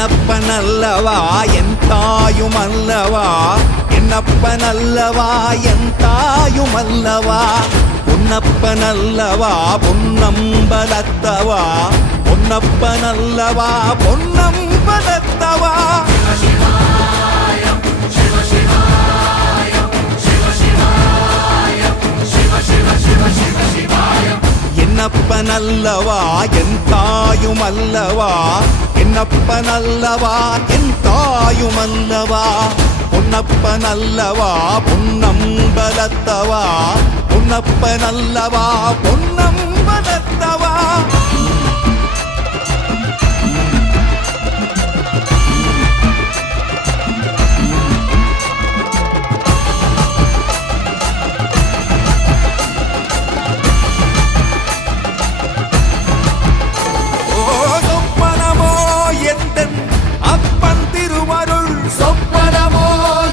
என்னப்பனல்லவா என் தாயுமல்லவா, என்னப்பனல்லவா என் தாயுமல்லவா, பொன்னப்பனல்லவா பொன்னம்பலத்தவா, பொன்னப்பனல்லவா பொன்னம்பலத்தவா. என்னப்பனல்லவா என் தாயுமல்லவா, என்னப்பனல்லவா என் தாயுமல்லவா, பொன்னப்பனல்லவா பொன்னம்பலத்தவா, பொன்னப்பனல்லவா பொன்னம்பலத்தவா.